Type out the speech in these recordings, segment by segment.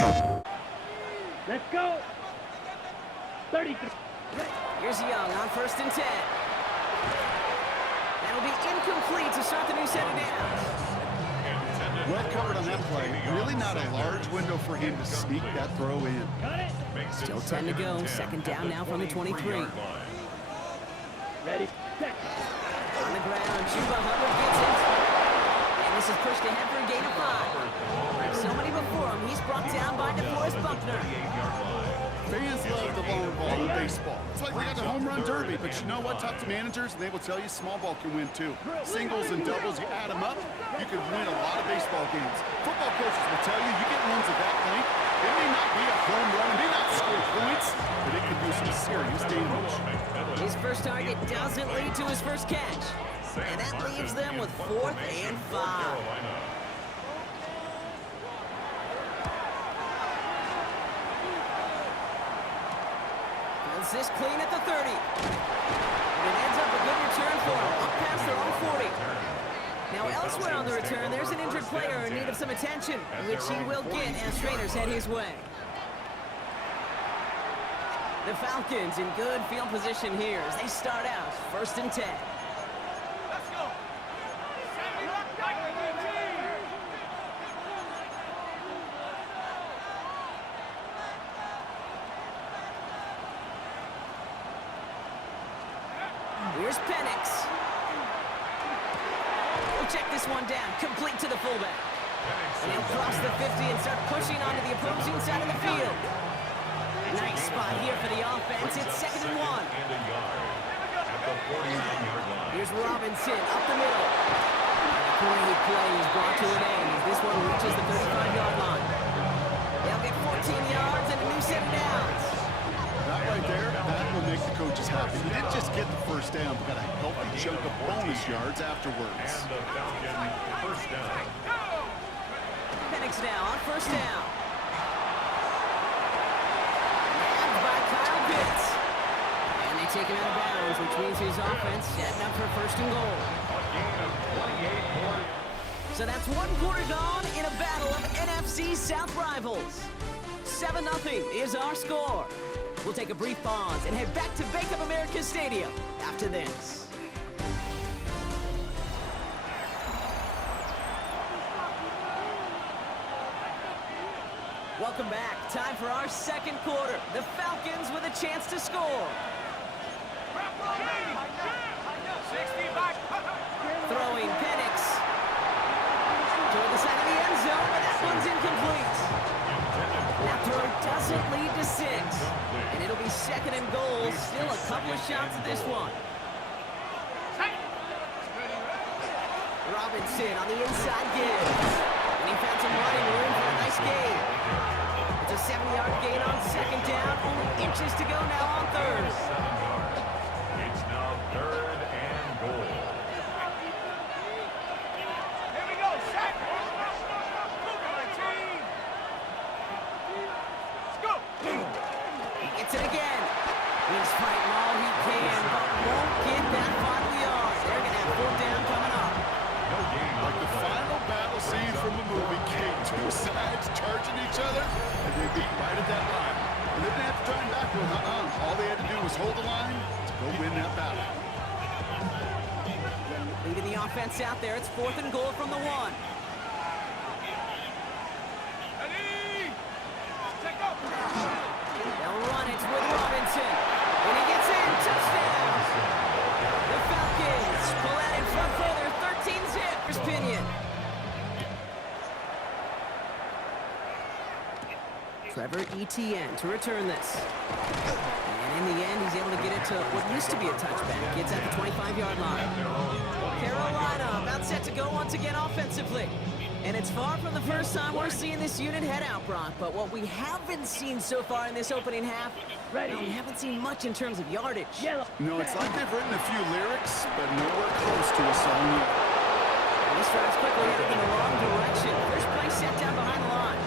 Let's go. 33. Here's Young on 1st and 10. That'll be incomplete to start the new set of downs. Well covered on that play. Really not a large window for him to sneak that throw in. Still 10 to go. 2nd down now from the 23. Ready, set. On the ground, Chuba Hubbard gets it. And this is pushed ahead for a gain of 5. Like so many before him, he's brought down by DeForest Buckner. Fans love the long ball in baseball. It's like we got the home run derby, but you know what? Talk to managers, and they will tell you small ball can win too. Singles and doubles, you add them up, you can win a lot of baseball games. Football coaches will tell you, you get runs at that point, it may not be a home run, it may not score points, but it can do some serious damage. His first target doesn't lead to his first catch. And that leaves them with 4th and 5. This clean at the 30. And it ends up a good return for him, up past their own 40. Now elsewhere on the return, there's an injured player in need of some attention, which he will get as trainers head his way. The Falcons in good field position here as they start out 1st and 10. Let's go. Here's Penix. We'll check this one down, complete to the fullback. And he'll cross the 50 and start pushing onto the opposing side of the field. Nice spot here for the offense. It's 2nd and 1. Here's Robinson up the middle. Great play is brought to an end as this one reaches the 35-yard line. They'll get 14 yards and a new set of downs. That right there, that will make the coaches happy. He didn't just get the first down, but got a healthy chunk of bonus yards afterwards. And the Falcons first down. Penix now on 1st down. Nabbed by Kyle Pitts. And they take him out of bounds, which means his offense setting up for 1st and goal. A gain of 28 points. So that's 1 quarter gone in a battle of NFC South rivals. 7-0 is our score. We'll take a brief pause and head back to Bank of America Stadium after this. Welcome back. Time for our 2nd quarter. The Falcons with a chance to score. Throwing Penix toward the side of the end zone, but that one's incomplete. That throw doesn't lead to 6. And it'll be 2nd and goal. Still a couple of shots at this one. Robinson on the inside give. And he found some running room for a nice gain. It's a 7-yard gain on 2nd down. Only inches to go now on 3rd. It's now 3rd and goal. Here we go, set. Let's go. He gets it again. He's fighting all he can, but won't get that final yard. They're going to have 4th down coming up. No gain. Like the final battle scene from a movie, came 2 sides charging each other, and they beat right at that line. And they didn't have to try and back with All they had to do was hold the line to go win that battle. Leading the offense out there, it's 4th and goal from the 1. Ready. Take up. They'll run it with Robinson. And he gets in. Touchdown. The Falcons pull out in front for their 13-zip. Here's Pinion. Trevor Etienne to return this. And in the end, he's able to get it to what used to be a touchback. Gets at the 25-yard line. Carolina about set to go once again offensively. And it's far from the first time we're seeing this unit head out, Brock. But what we haven't seen so far in this opening half, we haven't seen much in terms of yardage. No, it's like they've written a few lyrics, but nowhere close to a song yet. And this drive's quickly heading in the wrong direction. First play set down behind the line.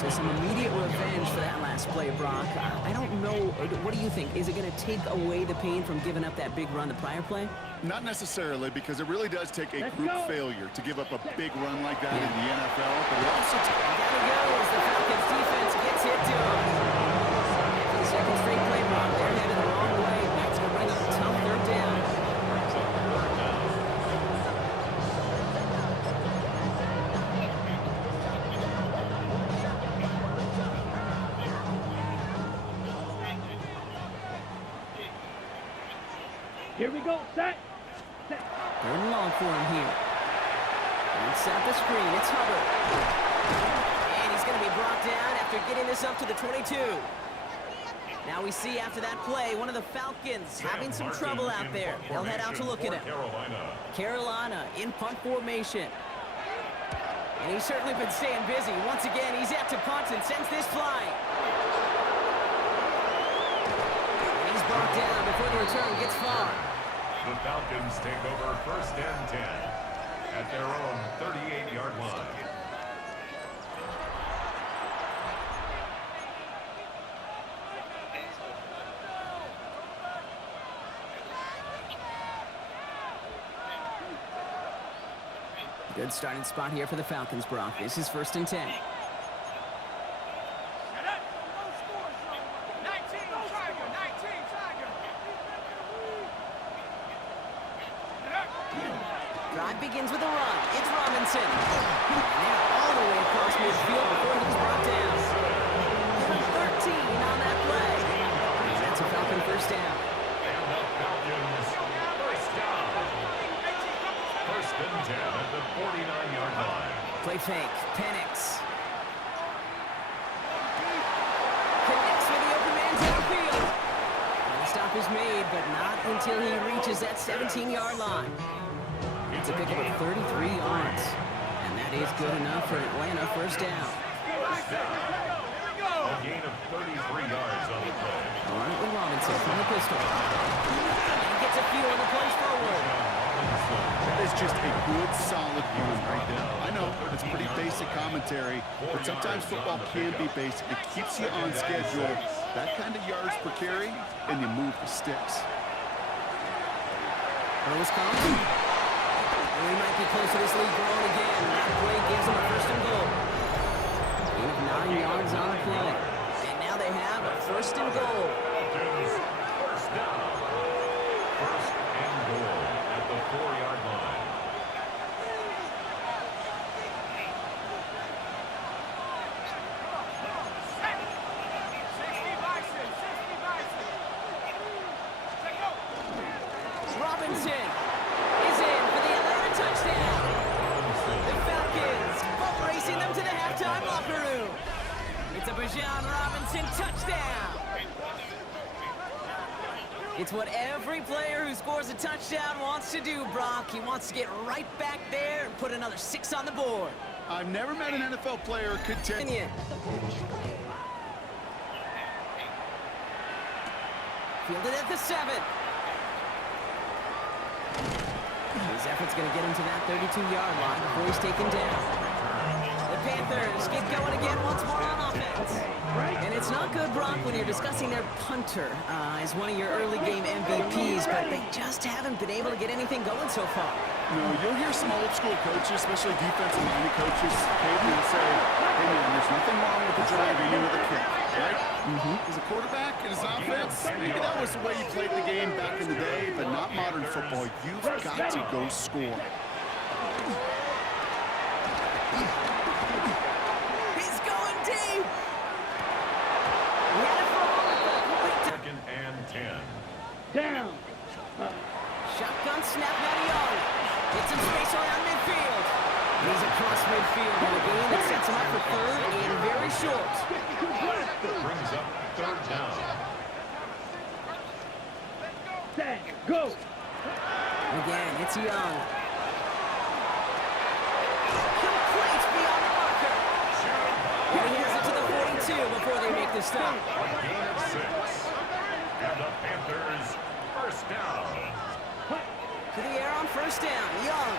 So some immediate revenge for that last play, Brock. I don't know. What do you think? Is it going to take away the pain from giving up that big run the prior play? Not necessarily, because it really does take a group failure to give up a big run like that in the NFL. But it also There he goes. The Falcons Here we go. Set. Third and long for him here. And set up the screen. It's Hubbard. And he's going to be brought down after getting this up to the 22. Now we see after that play, one of the Falcons having some trouble out there. They'll head out to look at him. Carolina in punt formation. And he's certainly been staying busy. Once again, he's out to punt and sends this flying. And he's brought down before the return gets far. The Falcons take over 1st and 10 at their own 38-yard line. Good starting spot here for the Falcons, Brock. This is 1st and 10. Set up. 19, Tiger. 19, Tiger. Set up. Drive begins with a run. It's Robinson. Now all the way across midfield before he's brought down. 13 on that play. And that's a Falcon first down. And the Falcons first down. 1st and 10 at the 49-yard line. Play fake. Penix. Connects with the open man downfield. And the stop is made, but not until he reaches that 17-yard line. It's a pickup of 33 yards. And that is good enough for Atlanta first down. A gain of 33 yards on the play. All right, with Robinson from the pistol. And he gets a few on the plays forward. That is just a good, solid run right there. I know it's pretty basic commentary, but sometimes football can be basic. It keeps you on schedule. That kind of yards per carry, and you move the sticks. For Wisconsin. And we might be close to this league growing again. That play gives them a 1st and goal. Gain of 9 yards on the play. And now they have a 1st and goal. Falcons first down. 1st and goal at the 4-yard line. Set. 60 Bison. 60 Bison. Take go. Robinson is in for the Atlanta touchdown. The Falcons both racing them to the halftime locker room. It's a Bijan Robinson touchdown. It's what every player who scores a touchdown wants to do, Brock. He wants to get right back there and put another 6 on the board. I've never met an NFL player who could take... Fielded at the 7. His effort's going to get him to that 32-yard line before he's taken down. The Panthers get going again once more on offense. And it's not good, Brock, when you're discussing their punter as one of your early game MVPs, but they just haven't been able to get anything going so far. No, you'll hear some old school coaches, especially defensive-minded coaches, occasionally say, hey man, there's nothing wrong with the drive, even with a kick, right? As a quarterback in his offense, maybe that was the way you played the game back in the day, but not modern football. You've got to go score. He's going deep! He had it for a moment, but a complete touch. 2nd and 10. Down. Shotgun snap now to Young. Gets some space around midfield. And he's across midfield in a game that sets him up for 3rd and very short. Brings up 3rd down. Set. Go. Again, it's Young. Complete beyond the marker. And he has it to the 42 before they make the stop. A gain of 6. And the Panthers first down. To the air on 1st down. Young.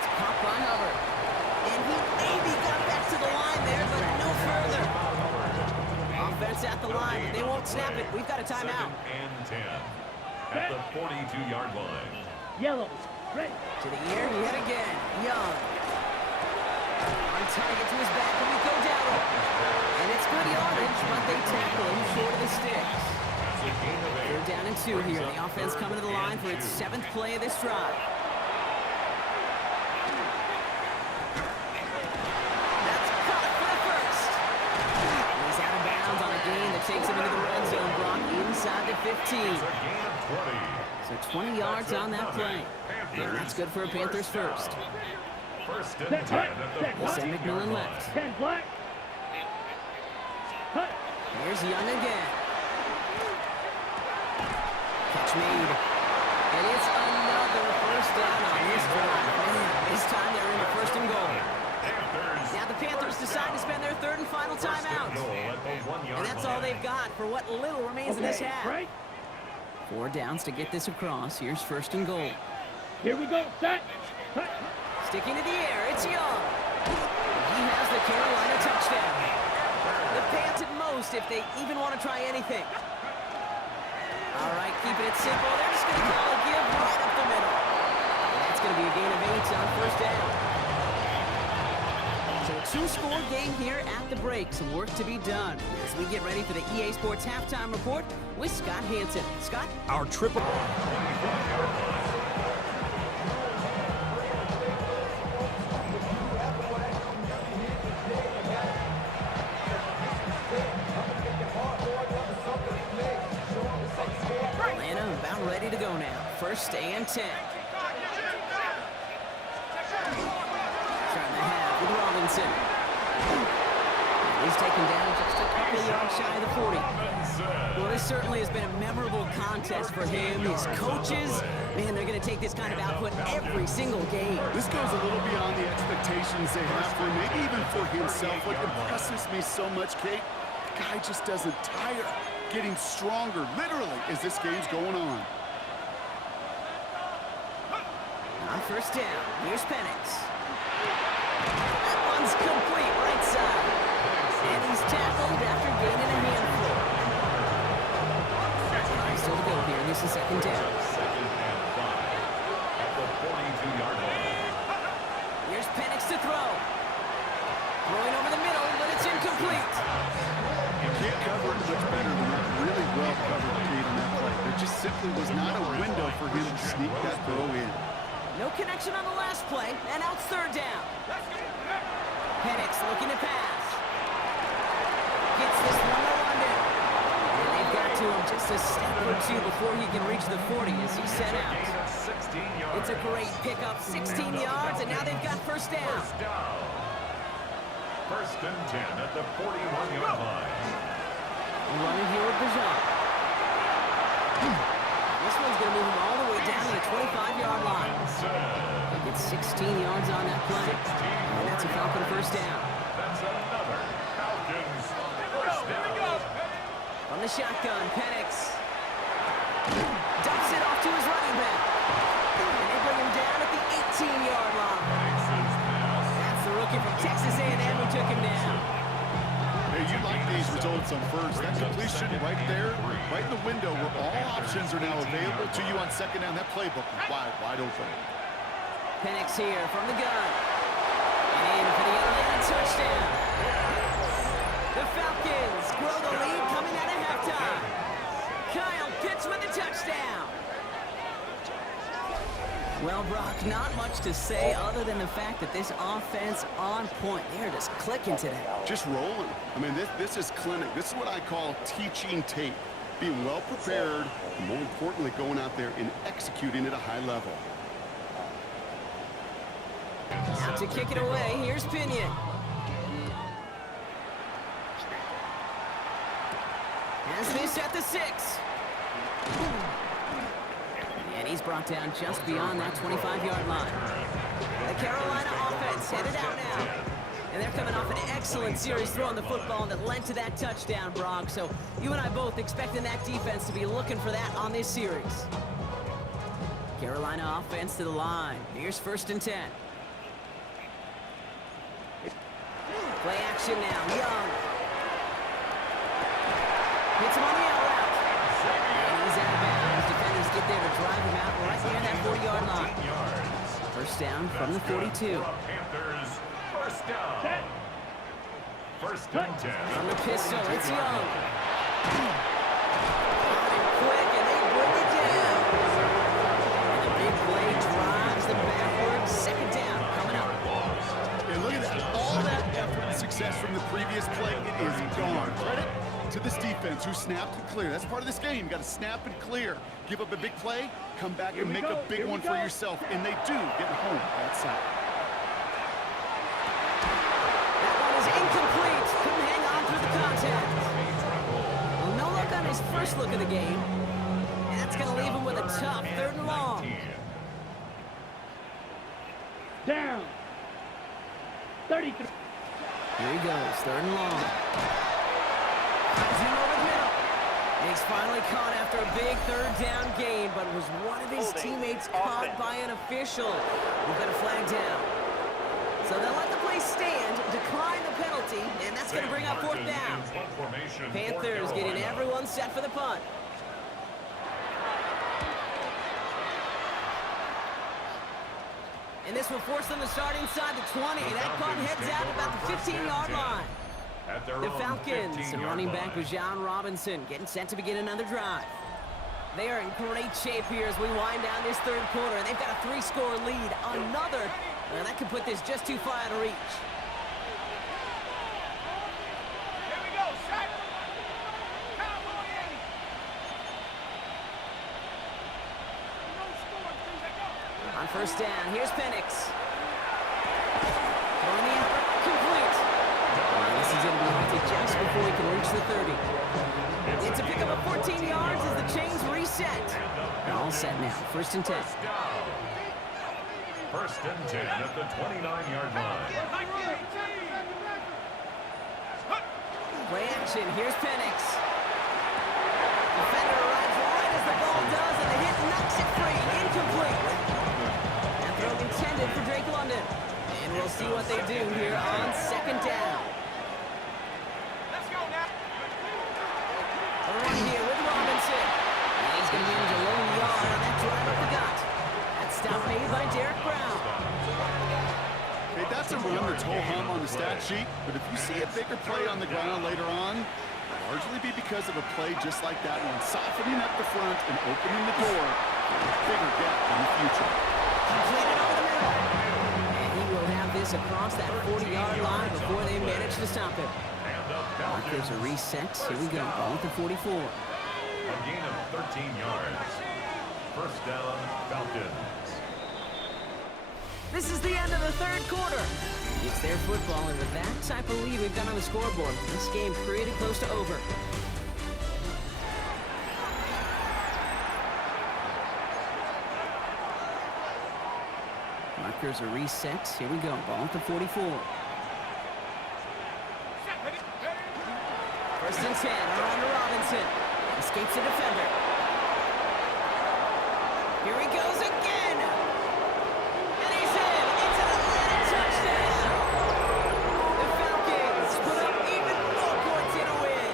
It's caught by Hubbard. And he maybe got back to the line there, but no further. Offense at the line, but they won't snap it. We've got a timeout. 2nd and 10 at the 42-yard line. Yellow. Red. To the air, yet again. Young. On target to his back, and we go down. And it's good yardage, but they tackle him short of the sticks. That's a gain of 8. They're down and 2 here. The offense coming to the line for its 7th play of this drive. That's caught for the 1st. He's out of bounds on a gain that takes him into the red zone, Brock, inside the 15. 15. It's a gain of 20. So 20 yards on that play. And that's good for a Panthers first. First and 10 at the We'll send 14-yard McMillan line. left. 10 black. Hut. Here's Young again. Catch made. And it's another first down on this drive. Man, this time they're in the first and goal. Panthers. Now the Panthers decide to spend their third and final First and timeout. goal at the 1-yard And that's line. all they've got for what little remains in this Okay, half. right. 4 downs to get this across. Here's first and goal. Here we go. Set. Hut. Sticking to the air, it's Young. He has the Carolina touchdown. The Pants at most if they even want to try anything. All right, keeping it simple. They're just going to call a give right up the middle. And that's going to be a gain of 8 on first down. So a 2-score game here at the break. Some work to be done as we get ready for the EA Sports Halftime Report with Scott Hansen. Scott? Our triple. Atlanta about ready to go now. First and 10. Starting the half with Robinson. He's taken down just a couple of yards shy of the 40. Well, this certainly has been a memorable contest for him. His coaches, man, they're going to take this kind of output every single game. This goes a little beyond the expectations they have for him, maybe even for himself. What impresses me so much, Kate, the guy just doesn't tire. Getting stronger, literally, as this game's going on. On first down, here's Penix. That one's complete right side. And he's tackled after gaining a handful. Still to go here. This is second down. Second and 5 at the 42-yard line. Here's Penix to throw. Throwing over the middle, but it's incomplete. You can't cover it much better than that. Really well covered, Kate, on that play. There just simply was not a window for him to sneak that throw in. No connection on the last play, and now it's third down. Penix looking to pass. Gets this one to London. And they've got to him just a step or two before he can reach the 40 as he set out. Gain of 16 yards. It's a great pickup, 16 yards, and now they've got first down. First down. First and 10 at the 41-yard line. Running here with Bijan. This one's going to move him all the way down to the 25-yard line. He gets 16 yards on that play. And that's a Falcon first down. That's another Falcons first down. From the shotgun, Penix dumps it off to his running back. And they bring him down at the 18-yard line. That's the rookie from Texas A&M who took him down. Hey, you like these results on first. That completion right there, right in the window where all options are now available to you on second down. That playbook is wide open. Penix here from the gun. And in for the Atlanta touchdown. The Falcons grow the lead coming out of halftime. Kyle Pitts with the touchdown. Well, Brock, not much to say other than the fact that this offense on point. They're just clicking today. Just rolling. I mean, this is clinic. This is what I call teaching tape. Being well prepared, and more importantly, going out there and executing at a high level. Now to kick it away, here's Pinion. Has this at the 6. And he's brought down just beyond that 25-yard line. The Carolina offense headed out now. And they're coming off an excellent series throwing the football that led to that touchdown, Brock. So you and I both expecting that defense to be looking for that on this series. Carolina offense to the line. Here's first and 10. Play action now. Young. Hits him on the out route. And he's out of bounds. Defenders get there to drive him out right near that 40-yard line. First down from the 42. Panthers first down. First and 10. From the pistol, it's Young. Quick, and they bring it down. And the big play drives them backwards. Second down coming up. And look at that. All that effort and success from the previous play. It is gone. Credit to this defense who snapped and cleared. That's part of this game. You got to snap and clear. Give up a big play, come back and make a big one for yourself. And they do get home that side. That one is incomplete. Couldn't hang on through the contact. Well, no look on his first look of the game. And that's going to leave him with a tough 3rd and long. Down. 33. Here he goes, 3rd and long. Finds him over the middle. And he's finally caught after a big 3rd down gain, but was one of his teammates caught by an official. We've got a flag down. So they'll let the play stand, decline the penalty, and that's going to bring up 4th down. Panthers getting everyone set for the punt. And this will force them to start inside the 20. That punt heads out about the 15-yard line. The Falcons, and running back was John Robinson, getting set to begin another drive. They are in great shape here as we wind down this 3rd quarter, and they've got a 3-score lead. Another, that could put this just too far out of reach. Here we go, set. Cowboy in. No score, take off. On 1st down, here's Penix. Throwing the effort, complete. And this is going to be halted just before he can reach the 30. It's a pickup of 14 yards as the chains reset. They're all set now, 1st and 10. 1st and 10 at the 29-yard line. Play action, here's Penix. Defender arrives right as the ball does, and the hit knocks it free, incomplete. That throw intended for Drake London. And we'll see what they do here on 2nd down. Let's go now. A run here with Robinson. And he's going to manage a lone yard on that drive up the gut. That stop made by Derek Brown. Okay, that's a run that's ho-hum on the stat sheet, but if you see a bigger play on the ground later on, it'll largely be because of a play just like that one, softening up the front and opening the door for a bigger gap in the future. Completed over the middle. And he will have this across that 40-yard line before they manage to stop him. Markers are reset. Here we go. Ball at the 44. A gain of 13 yards. 1st down, Falcons. This is the end of the 3rd quarter. It's their football, and with that type of lead we've got on the scoreboard, this game pretty close to over. Markers are reset. Here we go. Ball at the 44. 1st and 10. Around to Robinson. Escapes the defender. Here he goes again. And he's in. It's an Atlanta touchdown. The Falcons put up even more points in a win.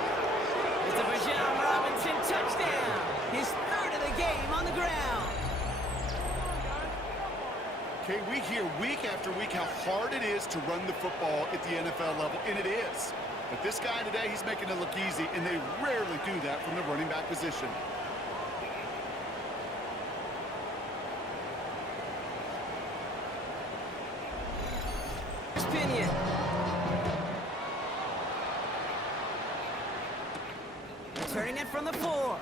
It's a Bijan Robinson touchdown. His 3rd of the game on the ground. Okay, we hear week after week how hard it is to run the football at the NFL level, and it is. But this guy today, he's making it look easy, and they rarely do that from the running back position. Pinion. Turning it from the 4.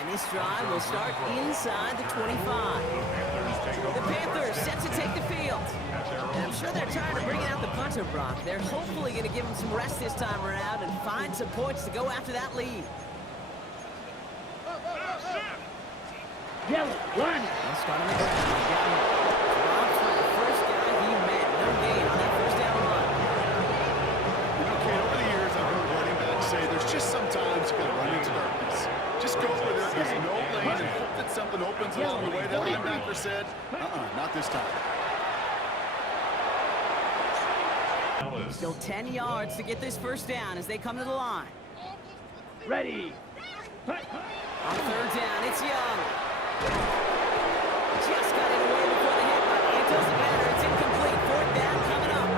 And this drive will start inside the 25. The Panthers set to take the field. And I'm sure they're tired of bringing out the punter, Brock. They're hopefully going to give him some rest this time around and find some points to go after that lead. Yellow, line. They'll start on the ground. Rob's the first guy he met. No gain on that 1st down run. You know, Kate, over the years, I've heard running backs say there's just sometimes you got to run into darkness. Just go where there is no lane and hope that something opens along the way. That linebacker said, not this time. Still 10 yards to get this 1st down as they come to the line. Ready. On 3rd down, it's Young. Just got it away before the hit, but it doesn't matter. It's incomplete. 4th down coming up.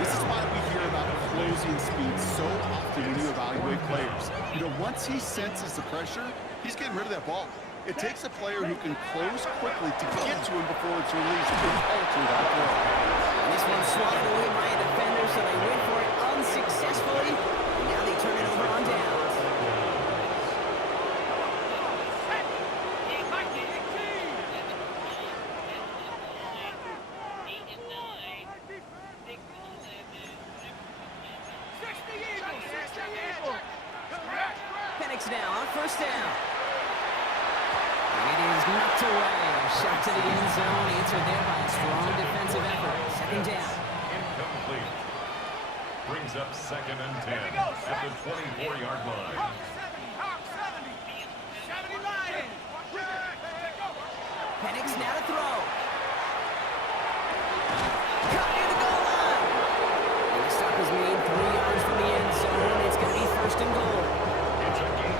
This is why we hear about closing speed so often when you evaluate players. You know, once he senses the pressure, he's getting rid of that ball. It takes a player who can close quickly to get to him before it's released and alter that throw. And this one's swatted away by a defender. first down. It is knocked away. A shot to the end zone, answered there by a strong defensive effort. Second down. Incomplete. Brings up 2nd and 10 at the 24-yard line. Hawk 70. 70 Lions. Penix now to throw. Cut near the goal line. And the stop is made 3 yards from the end zone. It's going to be first and goal.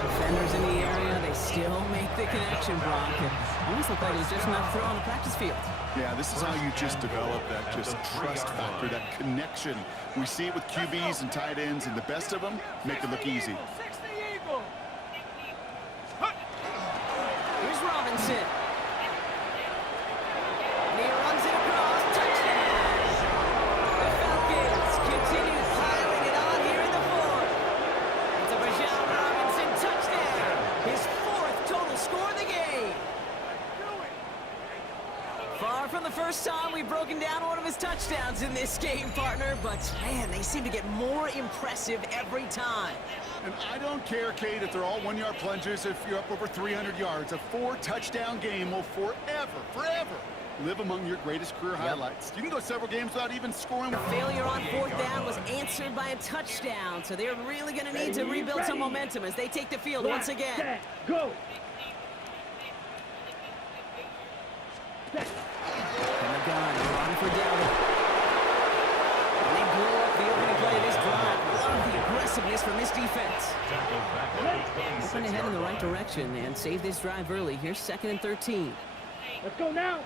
Defenders in the area, they still make the connection, Brock. It almost looked like it was just enough throw on the practice field. Yeah, this is how you just develop that just trust factor, that connection. We see it with QBs and tight ends, and the best of them make it look easy. 60 Eagle. Here's Robinson. And he runs it across. Touchdown! The Falcons continue piling it on here in the fourth. It's a Bijan Robinson touchdown. His 4th total score of the game. Far from the first time we've broken down one of his touchdowns in this game, partner, but man, they seem to get more impressive every time. And I don't care, Kate, if they're all 1-yard plungers, if you're up over 300 yards. A 4-touchdown game will forever live among your greatest career highlights. You can go several games without even scoring. The failure on 4th down was answered by a touchdown, so they're really going to need to rebuild some momentum as they take the field once again. Set, go. And the gun, run for Dowd. And they blow up the opening play of this drive. Love the aggressiveness from this defense. Hoping to head in the right direction and save this drive early. Here's 2nd and 13. Let's go now.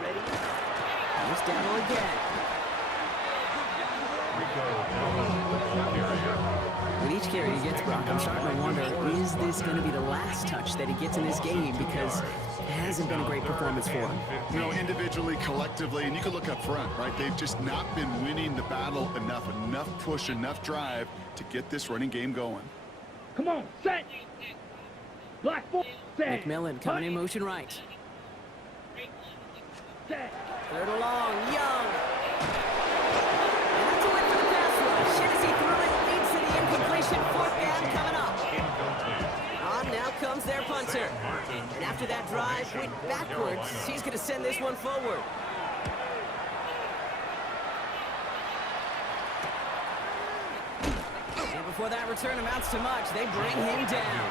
Ready? Here's Dowd again. With each carry he gets, Brock, I'm starting to wonder, is this going to be the last touch that he gets in this game? Because it hasn't been a great performance for him. You know, individually, collectively, and you can look up front, right? They've just not been winning the battle enough push, enough drive to get this running game going. Come on, set. Black 4, set. McMillan coming in motion right. Set. 3rd and long, Young. And that's a win for the pass rush. And as he threw it, leads to the incompletion. 4th down coming up. On now comes their punter. And after that drive went backwards, he's going to send this one forward. And before that return amounts to much, they bring him down.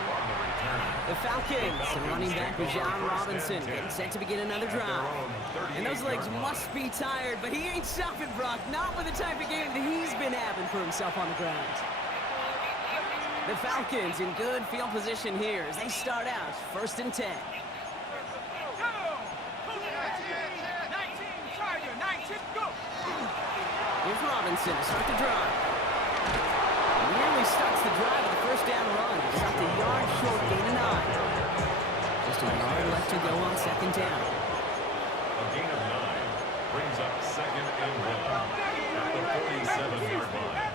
The Falcons and running back Bijan Robinson getting set to begin another drive. And those legs must be tired, but he ain't stopping, Brock. Not with the type of game that he's been having for himself on the ground. The Falcons in good field position here as they start out 1st and 10. 19 Charger, 19, go. Here's Robinson to start the drive. Nearly starts the drive with the first down run. Stopped a yard short, gain of 9. Just a yard left to go on 2nd down. A gain of 9 brings up 2nd and 1 at the 47-yard line.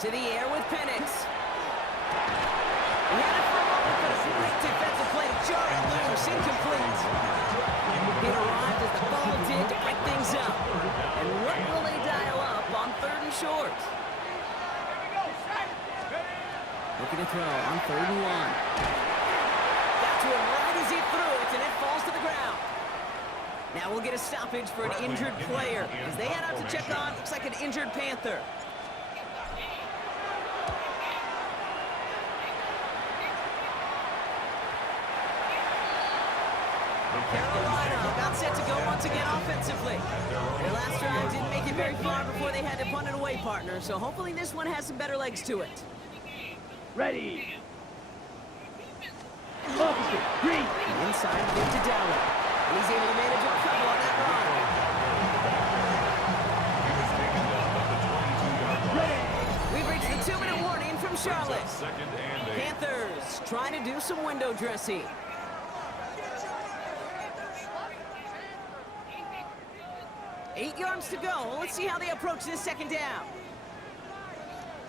To the air with Penix. He had it for a moment, but a great defensive play to jar it loose, incomplete. It arrived as the ball did to break things up. And what will they dial up on 3rd and short? Looking to throw on 3rd and 1. Got to him right as he threw it, and it falls to the ground. Now we'll get a stoppage for an injured player as they head out to check on, looks like an injured Panther. Carolina about set to go once again offensively. Their last drive didn't make it very far before they had to punt it away, partner, so hopefully this one has some better legs to it. Ready. Opposite, green. Inside, give to Dowd. And he's able to manage a couple on that run. We've reached the 2-minute warning from Charlotte. Panthers trying to do some window dressing. 8 yards to go. Let's see how they approach this 2nd down.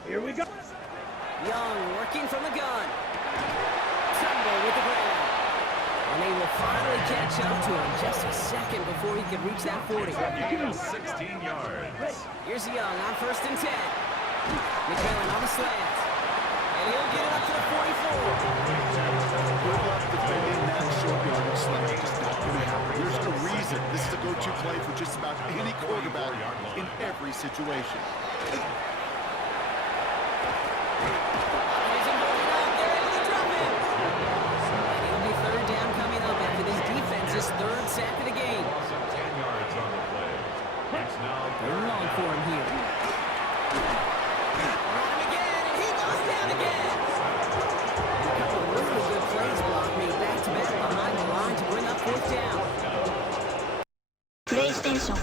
Here we go. Young working from the gun. Tremble with the ground. And they will finally catch up to him just a second before he could reach that 40. 16 yards. Here's Young on 1st and 10. McMillan on the slant. And he'll get it up to the 44. Good luck defending that short yardage slant. Just not going to happen. There's a reason this is a go-to play for just about any quarterback in every situation. Third sack of the game. 10 yards on the play. It's now They're long for him here. Run him again, and he goes down again. A couple of really good plays block made back-to-back behind the line to bring up fourth down. PlayStation